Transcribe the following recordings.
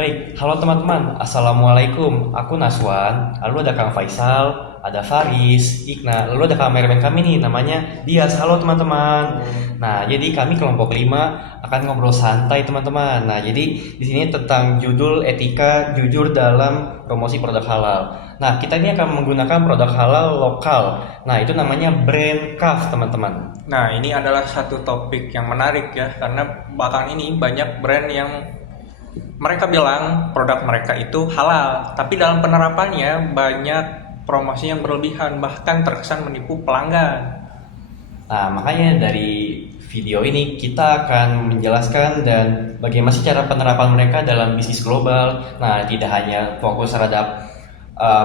Baik, halo teman-teman. Assalamualaikum. Aku Naswan. Lalu ada Kang Faisal, ada Faris, Ikna. Lalu ada kameramen kami nih, namanya Dias. Halo teman-teman. Nah, jadi kami kelompok 5 akan ngobrol santai teman-teman. Nah, jadi di sini tentang judul etika jujur dalam promosi produk halal. Nah, kita ini akan menggunakan produk halal lokal. Nah, itu namanya brand Kaf teman-teman. Nah, ini adalah satu topik yang menarik ya, karena belakangan ini banyak brand yang mereka bilang produk mereka itu halal, tapi dalam penerapannya banyak promosi yang berlebihan, bahkan terkesan menipu pelanggan. Nah, makanya dari video ini kita akan menjelaskan dan bagaimana sih cara penerapan mereka dalam bisnis global. Nah, tidak hanya fokus terhadap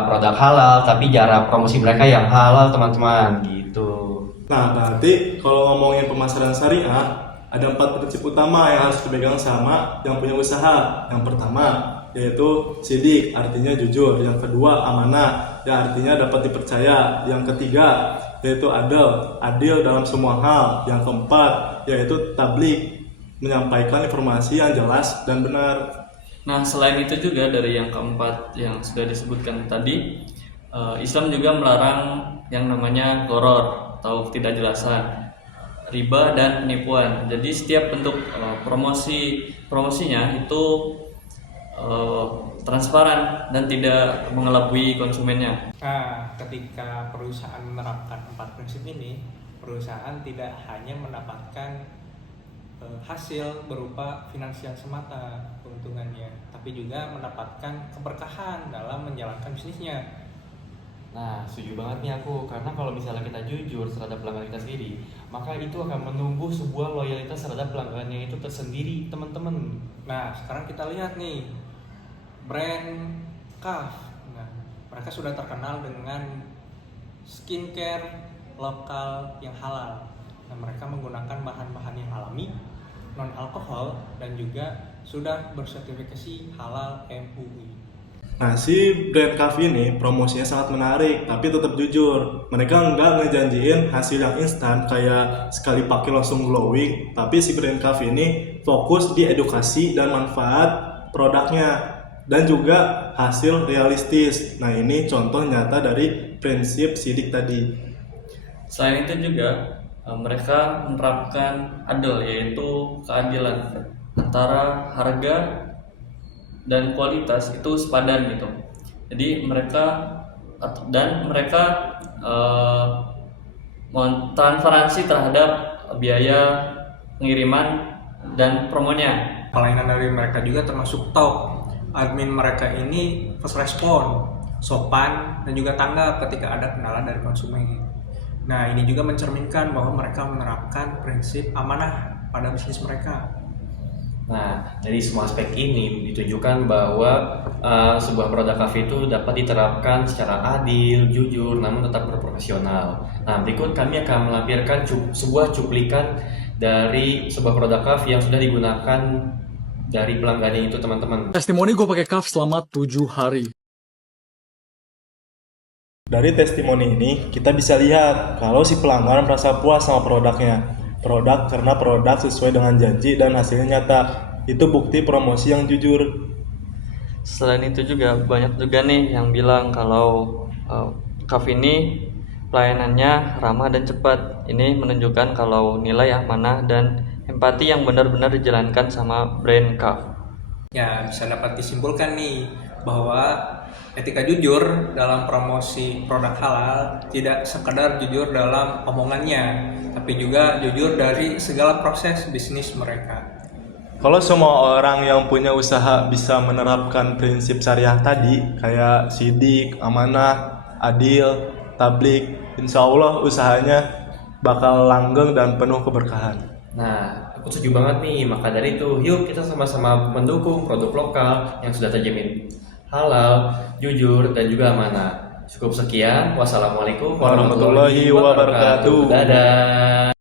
produk halal, tapi cara promosi mereka yang halal, teman-teman, gitu. Nah, berarti kalau ngomongin pemasaran syariah, ada 4 prinsip utama yang harus dipegang sama yang punya usaha. Yang pertama, yaitu sidik, artinya jujur. Yang kedua, amanah, yang artinya dapat dipercaya. Yang ketiga, yaitu adil dalam semua hal. Yang keempat, yaitu tablik, menyampaikan informasi yang jelas dan benar. Nah, selain itu juga dari yang keempat yang sudah disebutkan tadi, Islam juga melarang yang namanya gharar atau tidak jelasan, riba dan penipuan. Jadi setiap bentuk promosinya itu transparan dan tidak mengelabui konsumennya. Nah, ketika perusahaan menerapkan 4 prinsip ini, perusahaan tidak hanya mendapatkan hasil berupa finansial semata keuntungannya, tapi juga mendapatkan keberkahan dalam menjalankan bisnisnya. Nah, setuju banget nih aku, karena kalau misalnya kita jujur terhadap pelanggan kita sendiri, maka itu akan menumbuh sebuah loyalitas terhadap pelanggannya itu tersendiri, teman-teman. Nah, sekarang kita lihat nih brand Kaf. Nah, mereka sudah terkenal dengan skincare lokal yang halal. Nah, mereka menggunakan bahan-bahan yang alami, non alkohol, dan juga sudah bersertifikasi halal MUI. Nah, si brand Kaf ini promosinya sangat menarik, tapi tetap jujur. Mereka nggak ngejanjiin hasil yang instan kayak sekali pakai langsung glowing, tapi si brand Kaf ini fokus di edukasi dan manfaat produknya dan juga hasil realistis. Nah, ini contoh nyata dari prinsip sidik tadi. Selain itu juga mereka menerapkan adil, yaitu keadilan antara harga dan kualitas itu sepadan gitu. Jadi mereka transparansi terhadap biaya pengiriman dan promonya. Pelayanan dari mereka juga termasuk top. Admin mereka ini first respon, sopan, dan juga tanggap ketika ada kendala dari konsumen. Nah, ini juga mencerminkan bahwa mereka menerapkan prinsip amanah pada bisnis mereka. Nah, dari semua aspek ini ditunjukkan bahwa sebuah produk kafe itu dapat diterapkan secara adil, jujur, namun tetap berprofesional. Nah, berikut kami akan melampirkan sebuah cuplikan dari sebuah produk kafe yang sudah digunakan dari pelanggannya itu, teman-teman. Testimoni gue pakai Kaf selama 7 hari. Dari testimoni ini, kita bisa lihat kalau si pelanggan merasa puas sama produknya. Karena produk sesuai dengan janji dan hasilnya nyata. Itu bukti promosi yang jujur. Selain itu juga banyak juga nih yang bilang kalau Kaf ini pelayanannya ramah dan cepat. Ini menunjukkan kalau nilai amanah dan empati yang benar-benar dijalankan sama brand Kaf. Ya, bisa dapat disimpulkan nih bahwa etika jujur dalam promosi produk halal tidak sekedar jujur dalam omongannya, tapi juga jujur dari segala proses bisnis mereka. Kalau semua orang yang punya usaha bisa menerapkan prinsip syariah tadi, kayak sidik, amanah, adil, tablik, insya Allah usahanya bakal langgeng dan penuh keberkahan. Nah, aku setuju banget nih. Maka dari itu, yuk kita sama-sama mendukung produk lokal yang sudah terjamin halal, jujur, dan juga amanah. Cukup sekian. Wassalamualaikum warahmatullahi wabarakatuh. Dadah.